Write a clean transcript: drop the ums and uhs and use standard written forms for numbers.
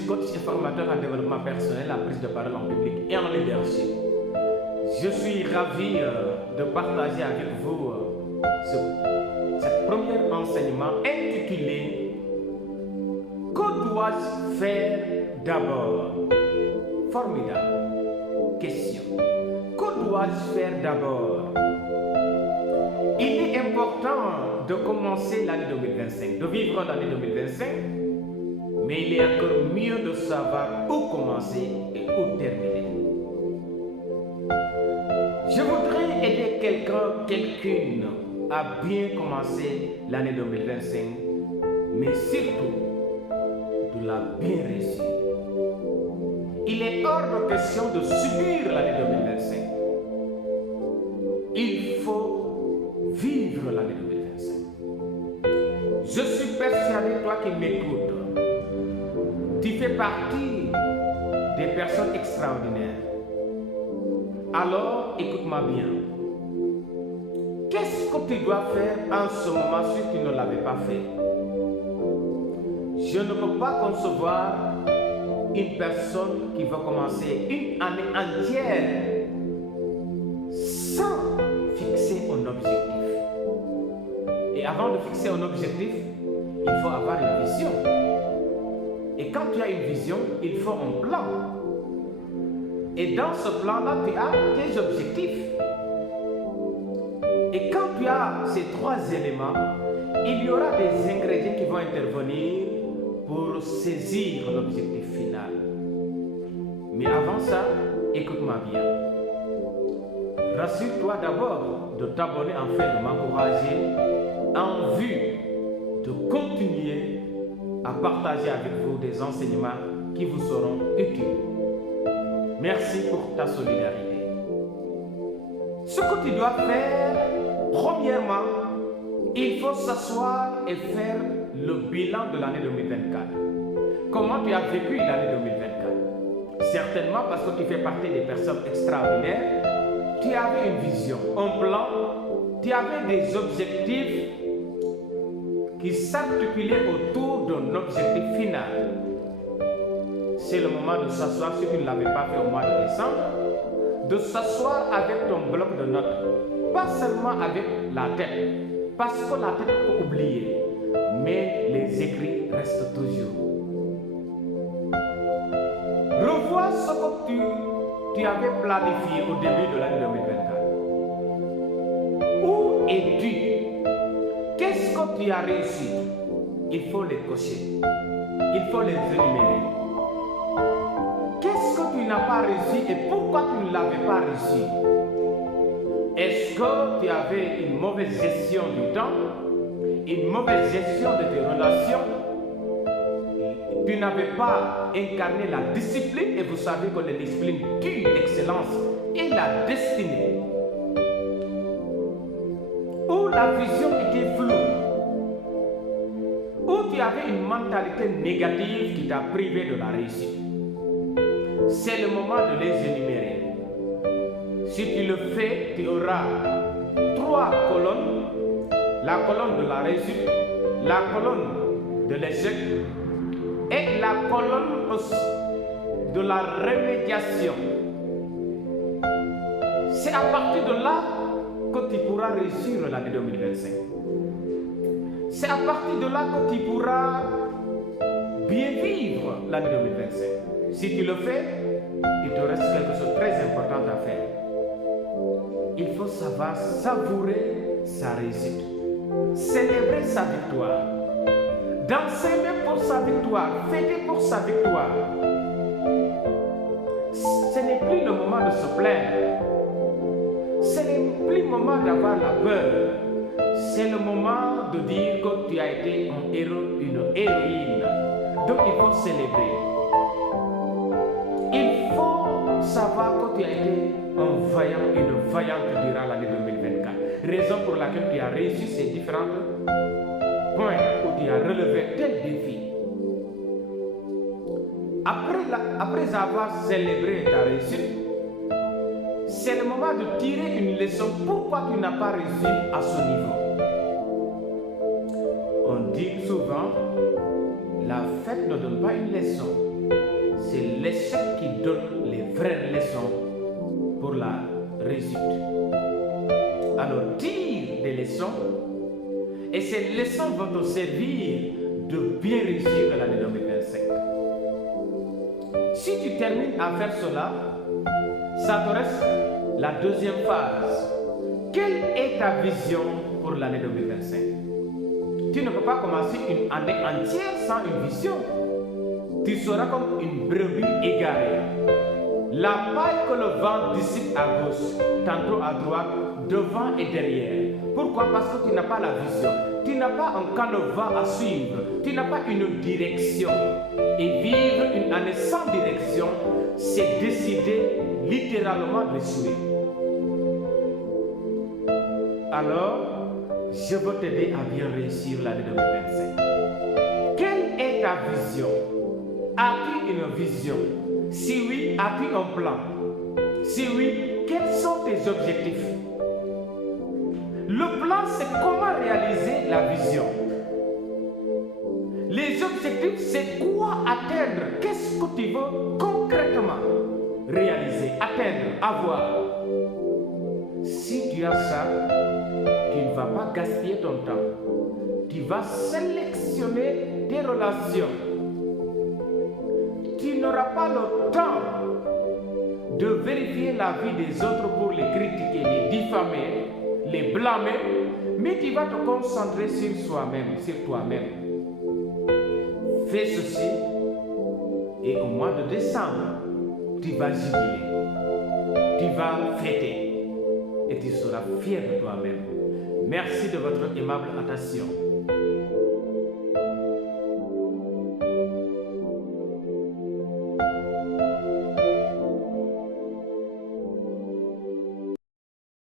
suis coach et formateur en développement personnel, en prise de parole en public et en leadership. Je suis ravi de partager avec vous ce premier enseignement intitulé « Que dois-je faire d'abord ?» Formidable question. Que dois-je faire d'abord? Il est important de commencer l'année 2025, de vivre l'année 2025, mais il est encore mieux de savoir où commencer et où terminer. Je voudrais aider quelqu'une à bien commencer l'année 2025, mais surtout de la bien réussir. Il est hors de question de subir l'année 2025. Il faut vivre l'année 2025. Je suis persuadé, toi qui m'écoutes, tu fais partie des personnes extraordinaires. Alors, écoute-moi bien. Qu'est-ce que tu dois faire en ce moment si tu ne l'avais pas fait? Je ne peux pas concevoir une personne qui va commencer une année entière sans fixer un objectif. Et avant de fixer un objectif, il faut avoir une vision. Et quand tu as une vision, il faut un plan. Et dans ce plan-là, tu as tes objectifs. Et quand tu as ces trois éléments, il y aura des ingrédients qui vont intervenir pour saisir l'objectif final. Mais avant ça, écoute-moi bien. Rassure-toi d'abord de t'abonner afin de m'encourager en vue de continuer à partager avec vous des enseignements qui vous seront utiles. Merci pour ta solidarité. Ce que tu dois faire, premièrement, il faut s'asseoir et faire le bilan de l'année 2024. Comment tu as vécu l'année 2024? Certainement parce que tu fais partie des personnes extraordinaires. Tu avais une vision, un plan, tu avais des objectifs qui s'articulaient autour d'un objectif final. C'est le moment de s'asseoir, si tu ne l'avais pas fait au mois de décembre, de s'asseoir avec ton bloc de notes, pas seulement avec la tête, parce que la tête peut oublier, mais les écrits restent toujours. Revois ce que tu avais planifié au début de l'année 2024. Où es-tu? Qu'est-ce que tu as réussi? Il faut les cocher. Il faut les énumérer. Qu'est-ce que tu n'as pas réussi et pourquoi tu ne l'avais pas réussi? Est-ce que tu avais une mauvaise gestion du temps? Une mauvaise gestion de tes relations? Tu n'avais pas incarné la discipline et vous savez que la discipline tue l'excellence et la destinée. Où la vision était floue, où tu avais une mentalité négative qui t'a privé de la réussite. C'est le moment de les énumérer. Si tu le fais, tu auras 3 colonnes. La colonne de la réussite, la colonne de l'échec et la colonne de la remédiation. C'est à partir de là que tu pourras réussir l'année 2025. C'est à partir de là que tu pourras bien vivre l'année 2025. Si tu le fais, il te reste quelque chose de très important à faire. Il faut savoir savourer sa réussite, célébrer sa victoire, danser même pour sa victoire, fêter pour sa victoire. Ce n'est plus le moment de se plaindre. Ce n'est plus le moment d'avoir la peur. C'est le moment de dire que tu as été un héros, une héroïne. Donc il faut célébrer. Il faut savoir que tu as été un vaillant, une vaillante durant l'année 2024. Raison pour laquelle tu as réussi ces différents points où tu as relevé tel défi. Après avoir célébré ta réussite, c'est le moment de tirer une leçon. Pourquoi tu n'as pas réussi à ce niveau? On dit souvent, la fête ne donne pas une leçon, c'est l'échec qui donne les vraies leçons pour la réussite. Alors tire des leçons et ces leçons vont te servir de bien réussir l'année 2025. Si tu termines à faire cela, ça te reste la deuxième phase. Quelle est ta vision pour l'année 2025? Tu ne peux pas commencer une année entière sans une vision. Tu seras comme une brebis égarée. La paille que le vent dissipe à gauche, tantôt à droite, devant et derrière. Pourquoi? Parce que tu n'as pas la vision. Tu n'as pas un canevas à suivre. Tu n'as pas une direction. Et vivre une année sans direction, c'est décider littéralement d'échouer. Alors, je veux t'aider à bien réussir l'année 2025. Quelle est ta vision? As-tu une vision? Si oui, as-tu un plan? Si oui, quels sont tes objectifs? Le plan, c'est comment réaliser la vision. Les objectifs, c'est quoi atteindre? Qu'est-ce que tu veux concrètement réaliser, atteindre, avoir? Si tu as ça, tu ne vas pas gaspiller ton temps. Tu vas sélectionner tes relations. Tu n'auras pas le temps de vérifier la vie des autres pour les critiquer, les diffamer, les blâmer, mais tu vas te concentrer sur soi-même, sur toi-même. Fais ceci et au mois de décembre, tu vas jubiler, tu vas fêter et tu seras fier de toi-même. Merci de votre aimable attention.